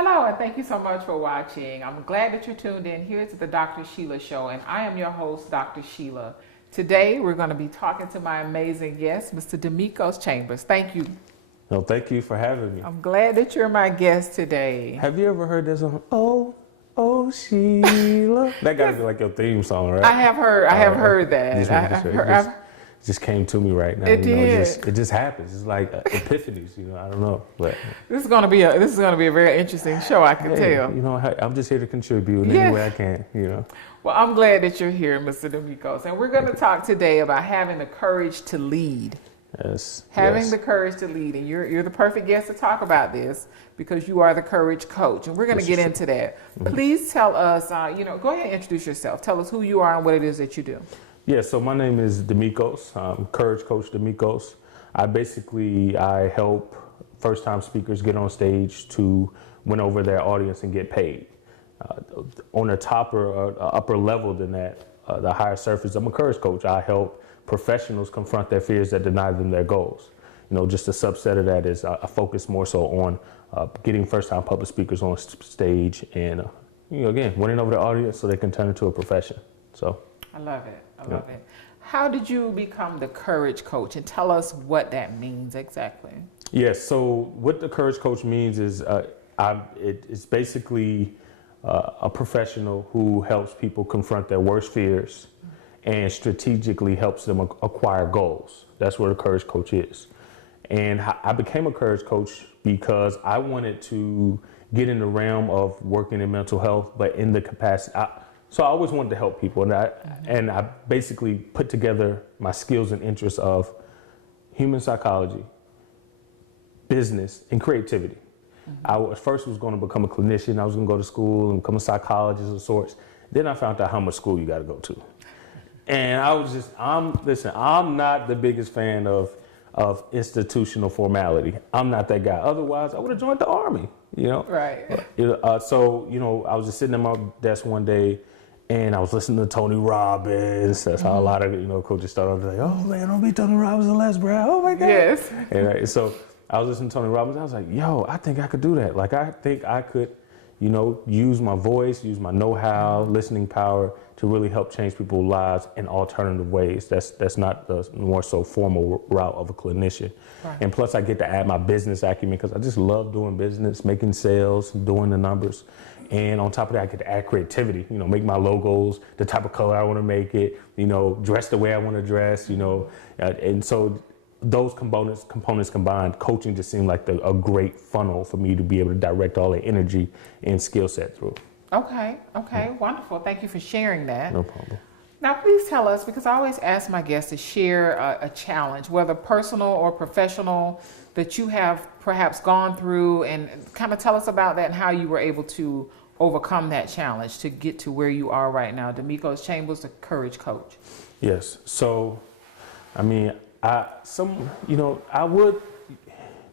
Hello, and thank you so much for watching. I'm glad that you're tuned in here to the Dr. Sheila Show, and I am your host, Dr. Sheila. Today, we're going to be talking to my amazing guest, Mr. Demecos Chambers. Thank you. No, thank you for having me. I'm glad that you're my guest today. Have you ever heard this song? Oh, Sheila. That got to be like your theme song, right? I have heard that. It just came to me right now. It did. It just happens. It's like epiphanies, I don't know. But this is going to be a very interesting show, I can tell. I'm just here to contribute in any way I can, Well, I'm glad that you're here, Mr. Demecos, and we're going to talk today about having the courage to lead. Yes. Having the courage to lead, and you're the perfect guest to talk about this because you are the courage coach, and we're going to get into that. Mm-hmm. Please tell us, go ahead and introduce yourself. Tell us who you are and what it is that you do. Yeah, so my name is Demecos. I'm Courage Coach Demecos. I help first-time speakers get on stage to win over their audience and get paid. On a upper level than that, the higher surface, I'm a courage coach. I help professionals confront their fears that deny them their goals. Just a subset of that is I focus more so on getting first-time public speakers on stage and, again, winning over the audience so they can turn it into a profession. So I love it. I love it. How did you become the courage coach? And tell us what that means exactly. Yes. So what the courage coach means is it's basically a professional who helps people confront their worst fears and strategically helps them acquire goals. That's what a courage coach is. And I became a courage coach because I wanted to get in the realm of working in mental health, but in the capacity. So I always wanted to help people, and I basically put together my skills and interests of human psychology, business, and creativity. Mm-hmm. I first was going to become a clinician. I was going to go to school and become a psychologist of sorts. Then I found out how much school you got to go to. And I was I'm not the biggest fan of institutional formality. I'm not that guy. Otherwise, I would have joined the Army, Right. So, I was just sitting at my desk one day and I was listening to Tony Robbins. That's how a lot of, coaches start off like, oh man, don't be Tony Robbins and Les Brown. Oh my God. Yes. And so I was listening to Tony Robbins. I was like, yo, I think I could do that. Like, I think I could, use my voice, use my know-how, listening power to really help change people's lives in alternative ways. That's not the more so formal route of a clinician. Right. And plus I get to add my business acumen because I just love doing business, making sales, doing the numbers. And on top of that, I get to add creativity, make my logos, the type of color I want to make it, dress the way I want to dress, and so those components combined, coaching just seemed like a great funnel for me to be able to direct all the energy and skill set through. Okay, wonderful. Thank you for sharing that. No problem. Now, please tell us, because I always ask my guests to share a challenge, whether personal or professional, that you have perhaps gone through, and kind of tell us about that and how you were able to overcome that challenge to get to where you are right now. Demecos Chambers, the courage coach. Yes. So, the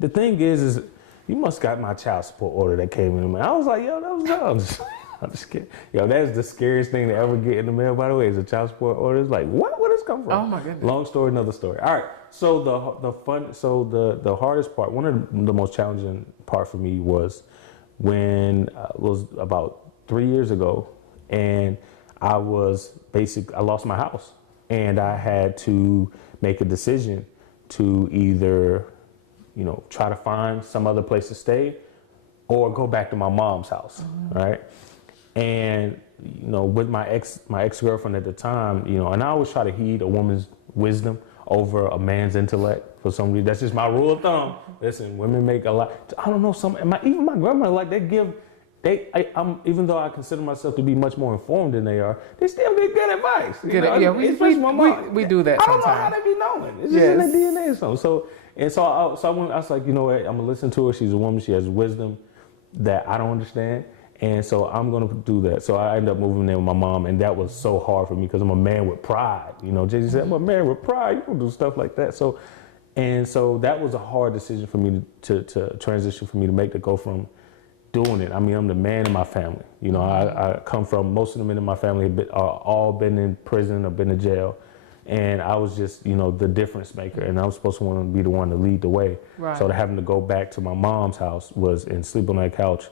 thing is you must got my child support order that came in the mail. I was like, yo, that was dumb. I'm just kidding. Yo, that's the scariest thing to ever get in the mail, by the way, is a child support order. It's like, what? Where does this come from? Oh my goodness. Long story, another story. All right. So the hardest part, one of the most challenging part for me was when it was about 3 years ago, and I lost my house, and I had to make a decision to either, try to find some other place to stay or go back to my mom's house, right? And, with my ex-girlfriend at the time, and I always try to heed a woman's wisdom over a man's intellect for some reason. That's just my rule of thumb. Listen, women make a lot. I don't know, even my grandmother, like even though I consider myself to be much more informed than they are, they still get good advice. We do that sometimes. I don't know how they be knowing. It's just in their DNA or something. So I was like, you know what, I'm gonna listen to her. She's a woman. She has wisdom that I don't understand. And so I'm going to do that. So I ended up moving in with my mom, and that was so hard for me because I'm a man with pride. Jay-Z said, I'm a man with pride. You don't do stuff like that. So that was a hard decision for me to transition for me to make, to go from doing it. I'm the man in my family. I come from, most of the men in my family are all been in prison or been in jail. And I was just, the difference maker. And I was supposed to want to be the one to lead the way. Right. So having to go back to my mom's house and sleep on that couch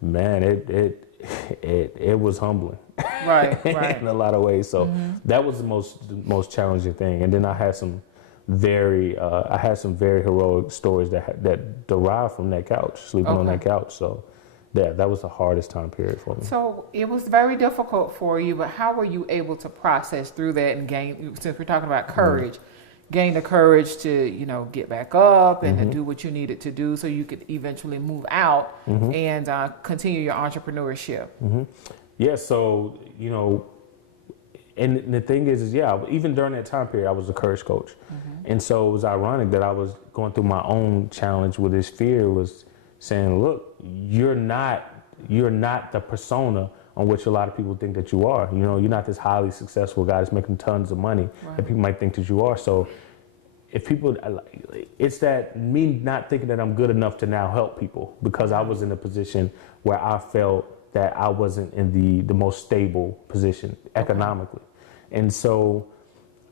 man, it was humbling. Right, right. In a lot of ways. So that was the most challenging thing. And then I had some very heroic stories that derived from that couch, sleeping on that couch. So yeah, that was the hardest time period for me. So it was very difficult for you, but how were you able to process through that and gain, since we're talking about courage, gain the courage to, you know, get back up and to do what you needed to do so you could eventually move out and continue your entrepreneurship? Yeah, so, you know, and the thing is yeah, even during that time period, I was a courage coach. And so it was ironic that I was going through my own challenge with this fear, was saying, look, you're not the persona on which a lot of people think that you are. You know, you're not this highly successful guy that's making tons of money that people might think that you are. So if people, it's that me not thinking that I'm good enough to now help people, because I was in a position where I felt that I wasn't in the most stable position economically. And so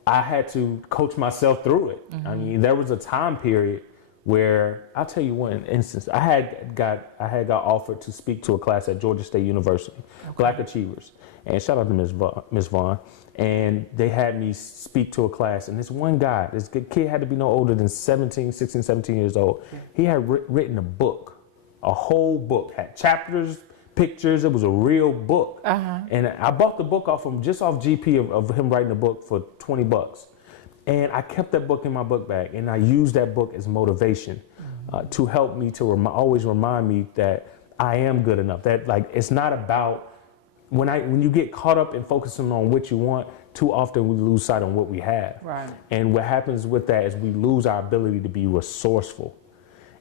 I had to coach myself through it. I mean, there was a time period where, I'll tell you one instance, I had got offered to speak to a class at Georgia State University, Black Achievers, and shout out to Ms. Vaughn, and they had me speak to a class, and this one guy, this kid had to be no older than 16, 17 years old. He had written a book, a whole book, had chapters, pictures. It was a real book. And I bought the book off him, just off GP of him writing the book for $20. And I kept that book in my book bag, and I used that book as motivation to help me to always remind me that I am good enough. That, like, it's not about when you get caught up in focusing on what you want, too often we lose sight on what we have. Right. And what happens with that is we lose our ability to be resourceful.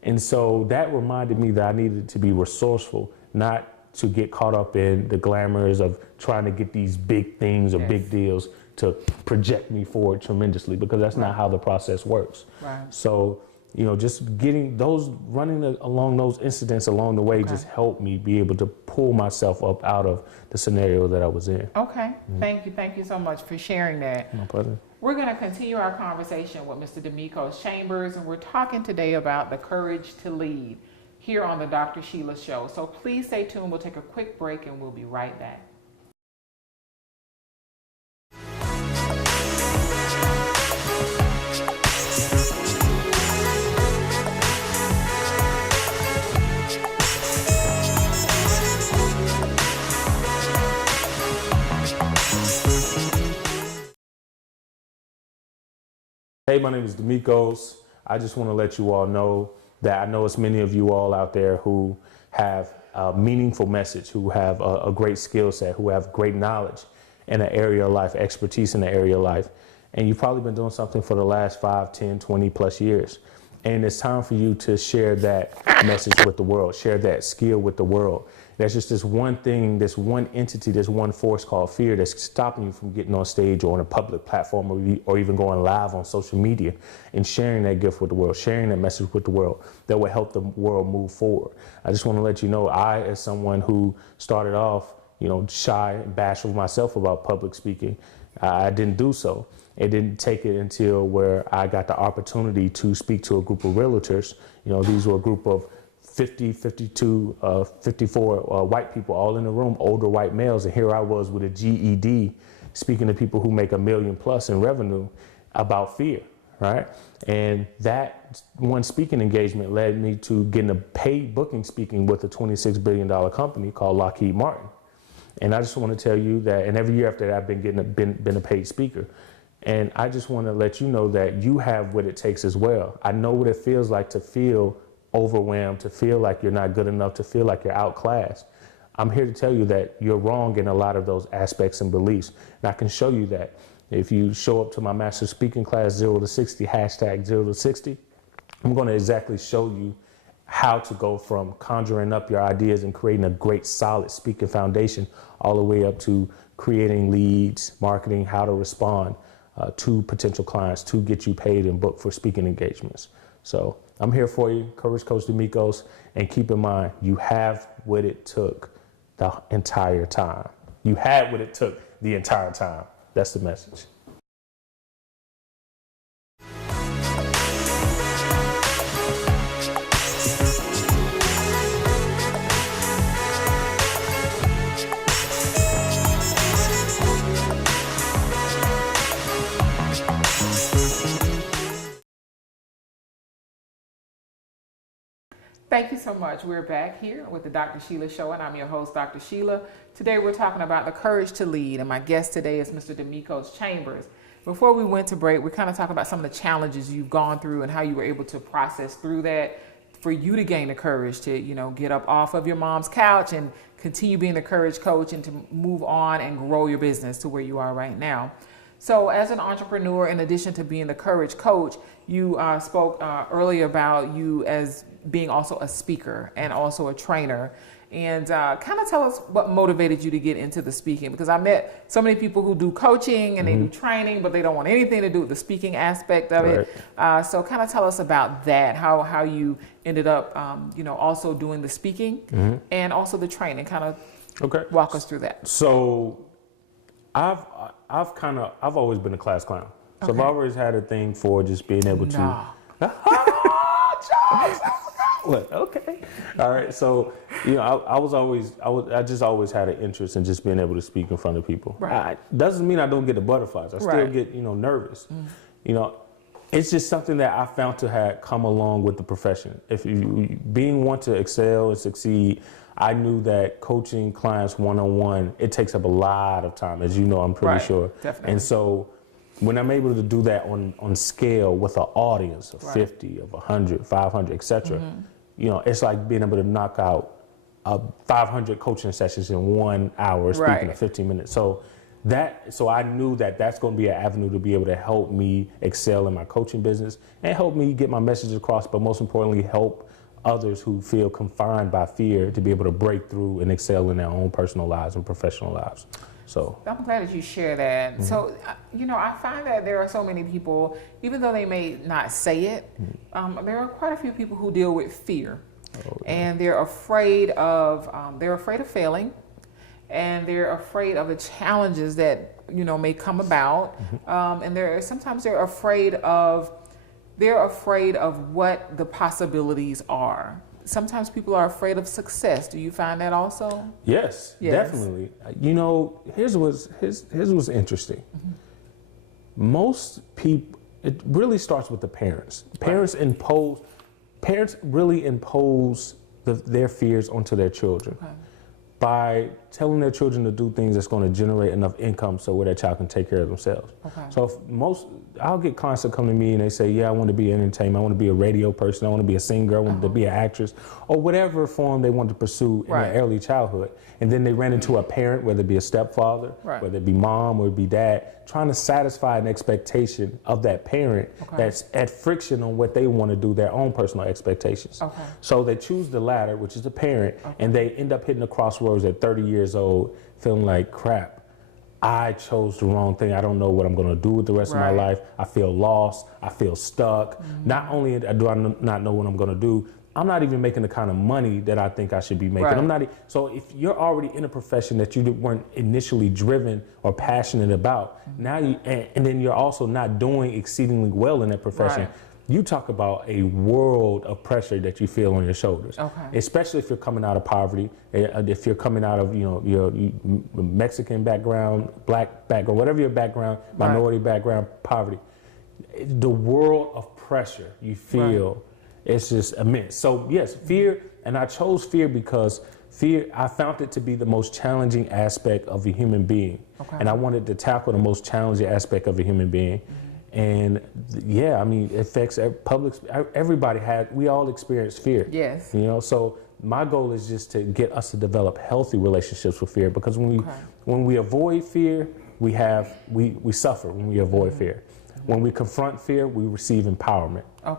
And so that reminded me that I needed to be resourceful, not to get caught up in the glamours of trying to get these big things or big deals to project me forward tremendously, because that's not how the process works. Right. So, you know, just running along those incidents along the way just helped me be able to pull myself up out of the scenario that I was in. Okay. Thank you so much for sharing that. My pleasure. We're going to continue our conversation with Mr. Demecos Chambers, and we're talking today about the courage to lead here on the Dr. Sheila Show. So please stay tuned. We'll take a quick break and we'll be right back. Hey, my name is Demecos. I just want to let you all know that I know it's many of you all out there who have a meaningful message, who have a great skill set, who have great knowledge in an area of life, expertise in the area of life. And you've probably been doing something for the last 5, 10, 20 plus years. And it's time for you to share that message with the world, share that skill with the world. There's just this one thing, this one entity, this one force called fear that's stopping you from getting on stage or on a public platform or even going live on social media and sharing that gift with the world, sharing that message with the world that will help the world move forward. I just want to let you know, I, as someone who started off, you know, shy and bashful myself about public speaking, I didn't do so. It didn't take it until where I got the opportunity to speak to a group of realtors. You know, these were a group of 50, 52, 54 white people all in the room, older white males. And here I was with a GED speaking to people who make $1 million plus in revenue about fear, right? And that one speaking engagement led me to getting a paid booking speaking with a $26 billion company called Lockheed Martin. And I just want to tell you that, and every year after that, I've been a paid speaker. And I just want to let you know that you have what it takes as well. I know what it feels like to feel overwhelmed, to feel like you're not good enough, to feel like you're outclassed. I'm here to tell you that you're wrong in a lot of those aspects and beliefs. And I can show you that. If you show up to my master speaking class 0 to 60, hashtag 0 to 60, I'm going to exactly show you how to go from conjuring up your ideas and creating a great solid speaking foundation all the way up to creating leads, marketing, how to respond to potential clients to get you paid and booked for speaking engagements. So I'm here for you, Courage Coach Demecos, and keep in mind, you have what it took the entire time. You had what it took the entire time. That's the message. Thank you so much. We're back here with the Dr. Sheila Show, and I'm your host, Dr. Sheila. Today we're talking about the courage to lead, and my guest today is Mr. Demecos Chambers. Before we went to break, we kind of talked about some of the challenges you've gone through and how you were able to process through that for you to gain the courage to, get up off of your mom's couch and continue being the courage coach and to move on and grow your business to where you are right now. So as an entrepreneur, in addition to being the courage coach, you spoke earlier about you as being also a speaker and also a trainer. And kind of tell us what motivated you to get into the speaking, because I met so many people who do coaching and they do training, but they don't want anything to do with the speaking aspect of it. So kind of tell us about that, how you ended up, also doing the speaking and also the training. Kind of walk us through that. So I've always been a class clown. So I've always had a thing for just being able to. What? Okay. All right. So, I just always had an interest in just being able to speak in front of people. Right. Doesn't mean I don't get the butterflies. I still get, nervous. It's just something that I found to have come along with the profession. If you want to excel and succeed, I knew that coaching clients one-on-one, it takes up a lot of time, as you know, I'm pretty sure. Definitely. And so when I'm able to do that on scale with an audience of 50, of 100, 500, etc., it's like being able to knock out 500 coaching sessions in 1 hour, speaking in 15 minutes. So I knew that that's going to be an avenue to be able to help me excel in my coaching business and help me get my message across, but most importantly, help others who feel confined by fear to be able to break through and excel in their own personal lives and professional lives. So I'm glad that you share that. So, I find that there are so many people, even though they may not say it, there are quite a few people who deal with fear, and they're afraid of failing, and they're afraid of the challenges that may come about, and sometimes they're afraid of what the possibilities are. Sometimes people are afraid of success. Do you find that also? Yes. Definitely. Here's what's interesting. Most people, it really starts with the parents. Parents really impose their fears onto their children by telling their children to do things that's going to generate enough income so where their child can take care of themselves. So I'll get clients that come to me and they say, I want to be entertainment, I want to be a radio person, I want to be a singer, I want to be an actress, or whatever form they want to pursue in their early childhood. And then they ran into a parent, whether it be a stepfather, whether it be mom or it be dad, trying to satisfy an expectation of that parent that's at friction on what they want to do, their own personal expectations. So they choose the latter, which is the parent, and they end up hitting the crossroads at 30 years old, feeling like crap. I chose the wrong thing. I don't know what I'm going to do with the rest of my life. I feel lost. I feel stuck. Not only do I not know what I'm going to do, I'm not even making the kind of money that I think I should be making. So if you're already in a profession that you weren't initially driven or passionate about, now and then you're also not doing exceedingly well in that profession. You talk about a world of pressure that you feel on your shoulders, especially if you're coming out of poverty, if you're coming out of your Mexican background, black background, whatever your background, minority background, poverty. The world of pressure you feel is just immense. So yes, fear, and I chose fear because fear, I found it to be the most challenging aspect of a human being, and I wanted to tackle the most challenging aspect of a human being. And it affects everybody. We all experience fear. Yes. So my goal is just to get us to develop healthy relationships with fear, because when we avoid fear, we suffer when we avoid fear. When we confront fear, we receive empowerment. All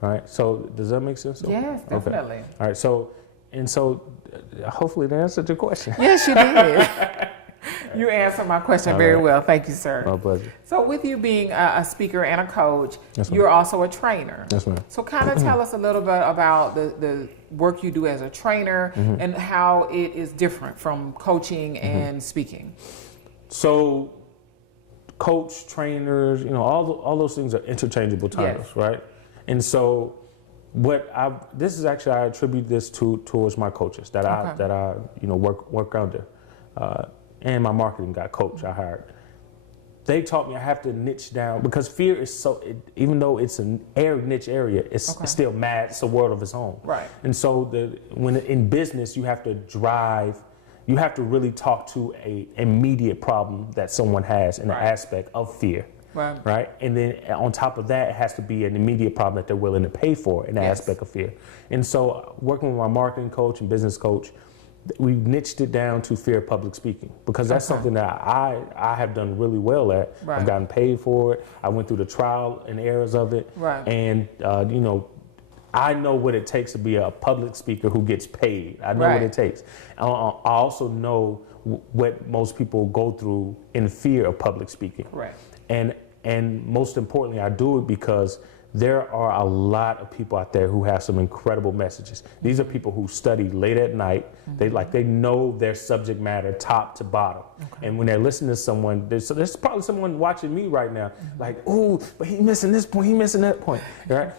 right. So does that make sense? Yes, definitely. All right. So hopefully that answered your question. Yes, you did. You answered my question very well. Thank you, sir. My pleasure. So with you being a speaker and a coach, you're also a trainer. Yes, ma'am. So kind of tell us a little bit about the work you do as a trainer and how it is different from coaching and speaking. So coach, trainers, all those things are interchangeable titles, right? And so this is actually, I attribute this towards my coaches that I work under. And my marketing guy, coach I hired. they taught me I have to niche down, because fear is even though it's an niche area, it's still mad. It's a world of its own. Right. And so when in business, you have to really talk to a immediate problem that someone has in the aspect of fear. Right. And then on top of that, it has to be an immediate problem that they're willing to pay for in the aspect of fear. And so working with my marketing coach and business coach, we niched it down to fear of public speaking, because that's something that I have done really well at. I've gotten paid for it. I went through the trial and errors of it. And, you know, I know what it takes to be a public speaker who gets paid. I know what it takes. I also know what most people go through in fear of public speaking. And most importantly, I do it because there are a lot of people out there who have some incredible messages. These are people who study late at night. They know their subject matter top to bottom. And when they're listening to someone, there's probably someone watching me right now, like, ooh, but he's missing this point, he's missing that point, right?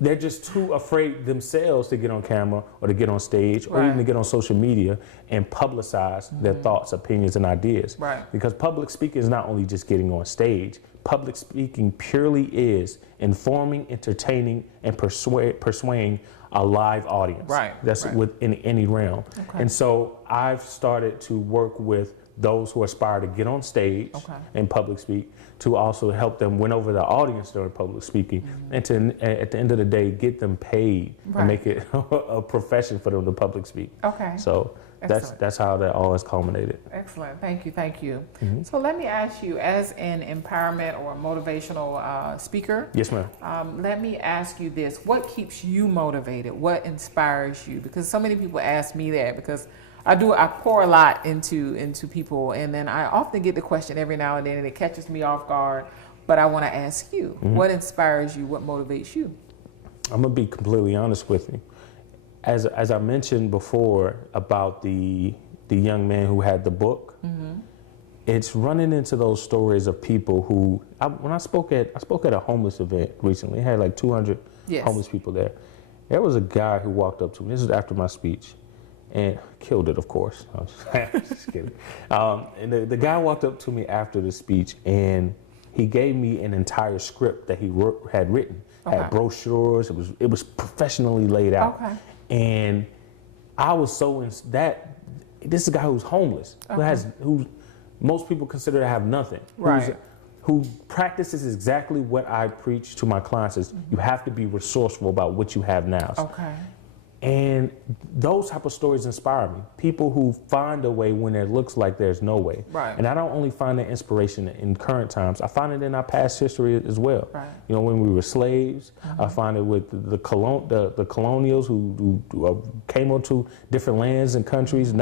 They're just too afraid themselves to get on camera or to get on stage or even to get on social media and publicize their thoughts, opinions, and ideas. Because public speaking is not only just getting on stage. Public speaking purely is informing, entertaining, and persuading a live audience. That's within any realm. And so I've started to work with those who aspire to get on stage and public speak, to also help them win over the audience during public speaking, and to, at the end of the day, get them paid and make it a profession for them to public speak. So that's how that all has culminated. Excellent. Thank you. Thank you. So let me ask you, as an empowerment or motivational speaker. Yes, ma'am. Let me ask you this. What keeps you motivated? What inspires you? Because so many people ask me that, because I pour a lot into people, and then I often get the question every now and then, and it catches me off guard. But I want to ask you, what inspires you? What motivates you? I'm gonna be completely honest with you. As I mentioned before about the young man who had the book, it's running into those stories of people who, when I spoke at a homeless event recently, it had like 200 homeless people there. There was a guy who walked up to me. This is after my speech. And killed it, of course. I was just kidding. And the guy walked up to me after the speech, and he gave me an entire script that he had written. Had brochures. It was professionally laid out. And I was so that this is a guy who's homeless, who most people consider to have nothing. Who practices exactly what I preach to my clients is you have to be resourceful about what you have now. And those type of stories inspire me. People who find a way when it looks like there's no way. And I don't only find that inspiration in current times. I find it in our past history as well. You know, when we were slaves, I find it with the colonials who came onto different lands and countries,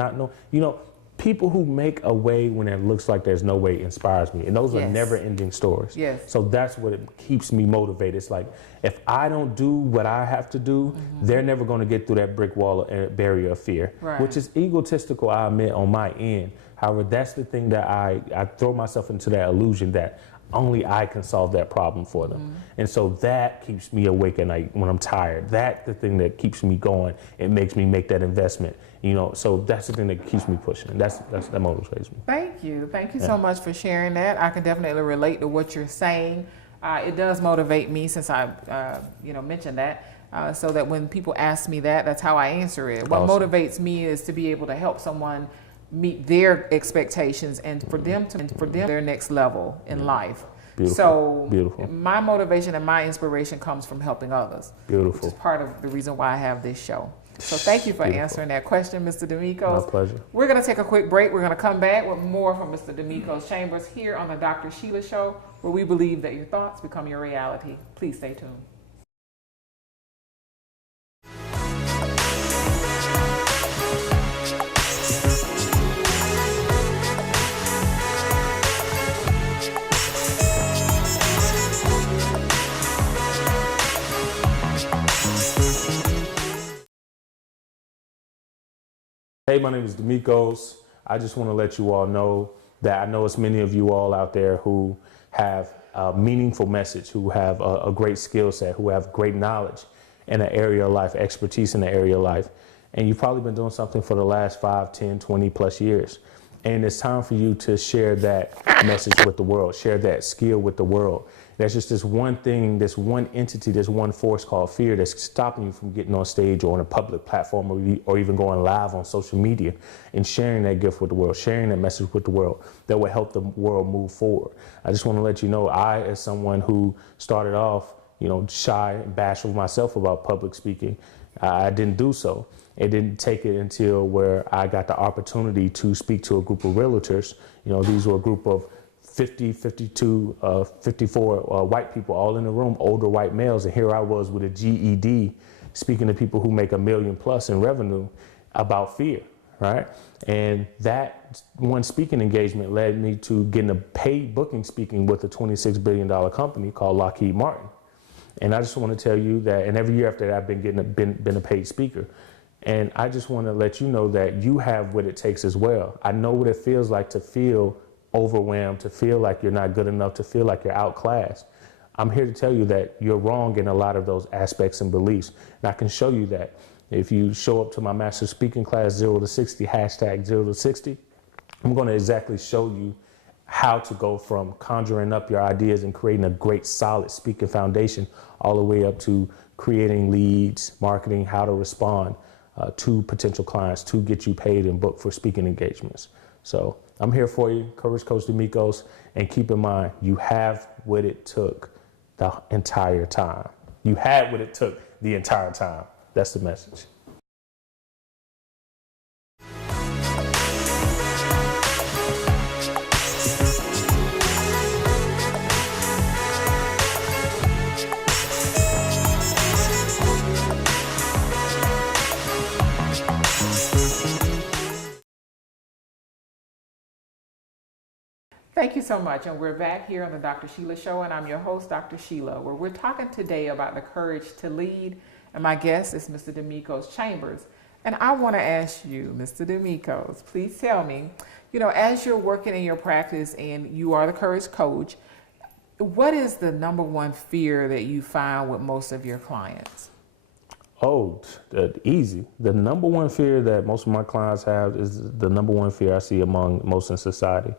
people who make a way when it looks like there's no way inspires me. And those are never-ending stories. So that's what it keeps me motivated. It's like, if I don't do what I have to do, they're never going to get through that brick wall and barrier of fear, which is egotistical, I admit, on my end. However, that's the thing that I throw myself into that illusion that only I can solve that problem for them. And so that keeps me awake at night when I'm tired. That's the thing that keeps me going. It makes me make that investment. So that's the thing that keeps me pushing. That motivates me. Thank you so much for sharing that. I can definitely relate to what you're saying. It does motivate me, since I mentioned that. So that when people ask me that, that's how I answer it. What motivates me is to be able to help someone meet their expectations and for them their next level in life. So my motivation and my inspiration comes from helping others. Which is part of the reason why I have this show. So thank you for answering that question, Mr. Demecos. My pleasure. We're going to take a quick break. We're going to come back with more from Mr. Demecos Chambers here on the Dr. Sheila Show, where we believe that your thoughts become your reality. Please stay tuned. Hey, my name is Demecos. I just want to let you all know that I know it's many of you all out there who have a meaningful message, who have a great skill set, who have great knowledge in an area of life, expertise in the area of life. And you've probably been doing something for the last 5, 10, 20 plus years. And it's time for you to share that message with the world, share that skill with the world. There's just this one thing, this one entity, this one force called fear that's stopping you from getting on stage or on a public platform or even going live on social media and sharing that gift with the world, sharing that message with the world that will help the world move forward. I just want to let you know, I, as someone who started off, shy and bashful myself about public speaking, I didn't do so. It didn't take it until where I got the opportunity to speak to a group of realtors. These were a group of 50, 52, 54 white people all in the room, older white males. And here I was with a GED speaking to people who make $1 million plus in revenue about fear, right? And that one speaking engagement led me to getting a paid booking speaking with a $26 billion company called Lockheed Martin. And I just want to tell you that, and every year after that, I've been a paid speaker. And I just want to let you know that you have what it takes as well. I know what it feels like to feel overwhelmed, to feel like you're not good enough, to feel like you're outclassed. I'm here to tell you that you're wrong in a lot of those aspects and beliefs. And I can show you that. If you show up to my master speaking class, 0 to 60, hashtag 0 to 60, I'm going to exactly show you how to go from conjuring up your ideas and creating a great solid speaking foundation all the way up to creating leads, marketing, how to respond to potential clients to get you paid and booked for speaking engagements. So I'm here for you, Courage Coach Demecos, and keep in mind, you have what it took the entire time. You had what it took the entire time. That's the message. Thank you so much. And we're back here on the Dr. Sheila Show, and I'm your host, Dr. Sheila, where we're talking today about the courage to lead. And my guest is Mr. Demecos Chambers. And I want to ask you, Mr. Demecos, please tell me, as you're working in your practice and you are the courage coach, what is the number one fear that you find with most of your clients? Oh, easy. The number one fear that most of my clients have is the number one fear I see among most in society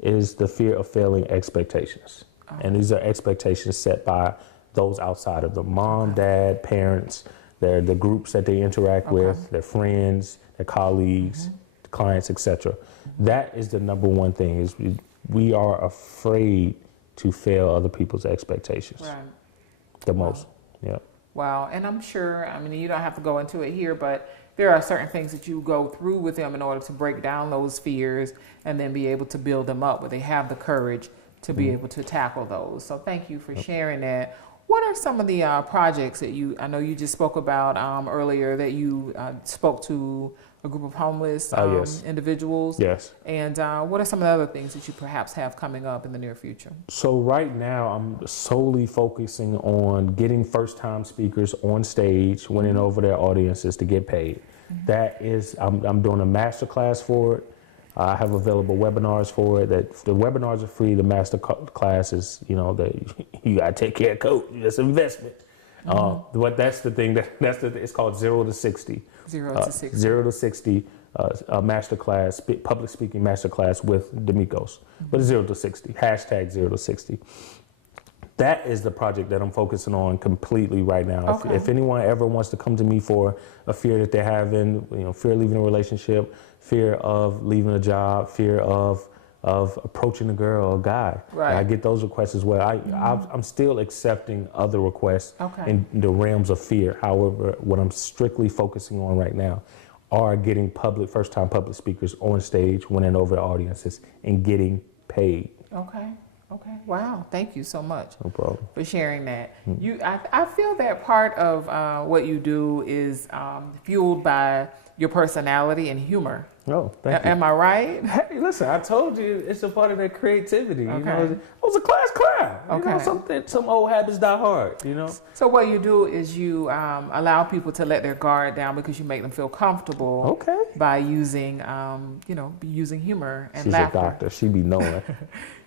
is the fear of failing expectations. Oh. And these are expectations set by those outside of them. Mom, dad, parents, the groups that they interact with, their friends, their colleagues, clients, etc. That is the number one thing, is we are afraid to fail other people's expectations. Right. The most, yeah. Wow, and I'm sure, you don't have to go into it here, but there are certain things that you go through with them in order to break down those fears and then be able to build them up where they have the courage to be able to tackle those. So thank you for sharing that. What are some of the projects that I know you just spoke about earlier, that you spoke to a group of homeless individuals? Yes. And what are some of the other things that you perhaps have coming up in the near future? So right now I'm solely focusing on getting first-time speakers on stage, winning over their audiences to get paid. That is, I'm doing a master class for it. I have available webinars for it. That the webinars are free. The master class is, that you got to take care of coach. That's investment. But that's the thing. It's called 0 to 60. 0 to 60. 0 to 60. A master class, public speaking master class with Demecos. But 0 to 60. Hashtag 0 to 60. That is the project that I'm focusing on completely right now. If anyone ever wants to come to me for a fear that they're having, fear of leaving a relationship, fear of leaving a job, fear of approaching a girl or a guy, I get those requests as well. I'm still accepting other requests in the realms of fear. However, what I'm strictly focusing on right now are getting first-time public speakers on stage, winning over the audiences, and getting paid. Okay. Wow. Thank you so much. No problem. For sharing that. I feel that part of what you do is fueled by your personality and humor. Oh, thank you. Am I right? Hey, listen, I told you it's a part of that creativity. I was a class clown. Some old habits die hard, So what you do is you allow people to let their guard down because you make them feel comfortable by using, using humor and laughter. She's a doctor. She be knowing.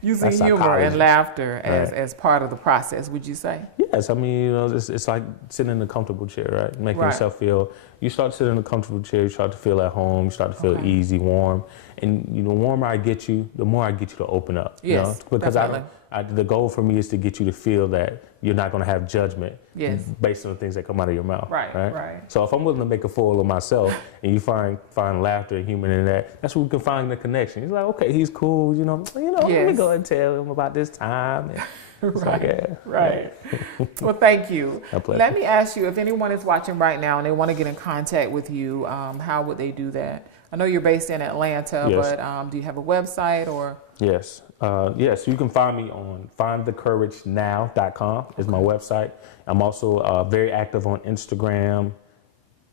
Using humor and laughter as part of the process, would you say? Yes. It's like sitting in a comfortable chair, right? Making yourself feel, you start sitting in a comfortable chair, you start to feel at home, you start to feel easy, warm. And the warmer I get you, the more I get you to open up. Yes, Because definitely. the goal for me is to get you to feel that you're not going to have judgment based on the things that come out of your mouth. Right. So if I'm willing to make a fool of myself and you find laughter and humor in that, that's where we can find the connection. He's like, okay, he's cool, let me go and tell him about this time. And Right. Well, thank you. My pleasure. Let me ask you, if anyone is watching right now and they want to get in contact with you, how would they do that? I know you're based in Atlanta, but do you have a website or? Yes. Yes, you can find me on findthecouragenow.com is my website. I'm also very active on Instagram,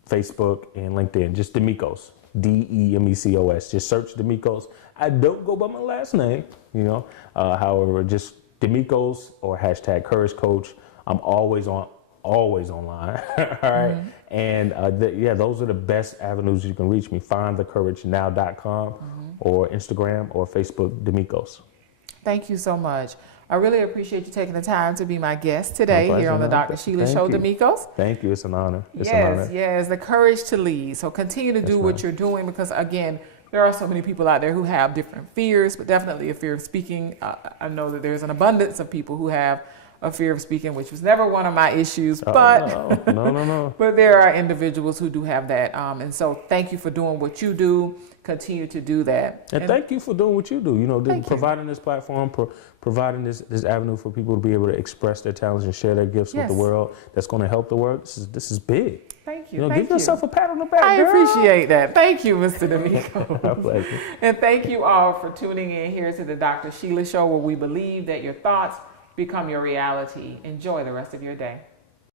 Facebook, and LinkedIn. Just Demecos, Demecos. Just search Demecos. I don't go by my last name, however, just Demecos or hashtag Courage Coach. I'm always online. All right. And those are the best avenues you can reach me. Findthecouragenow.com or Instagram or Facebook, Demecos. Thank you so much. I really appreciate you taking the time to be my guest today here on the Dr. Sheila Thank Show, you. Demecos. Thank you. It's an honor. Yes, the courage to lead. So continue to do what you're doing, because again, there are so many people out there who have different fears, but definitely a fear of speaking. I know that there's an abundance of people who have a fear of speaking, which was never one of my issues, but No. but there are individuals who do have that. And so thank you for doing what you do. Continue to do that. And thank you for doing what you do. Providing this platform, providing this avenue for people to be able to express their talents and share their gifts with the world. That's going to help the world. This is big. Thank you. Give yourself a pat on the back. I girl. appreciate that. Thank you, Mr. Demecos. My pleasure. And thank you all for tuning in here to the Dr. Sheila Show, where we believe that your thoughts become your reality. Enjoy the rest of your day.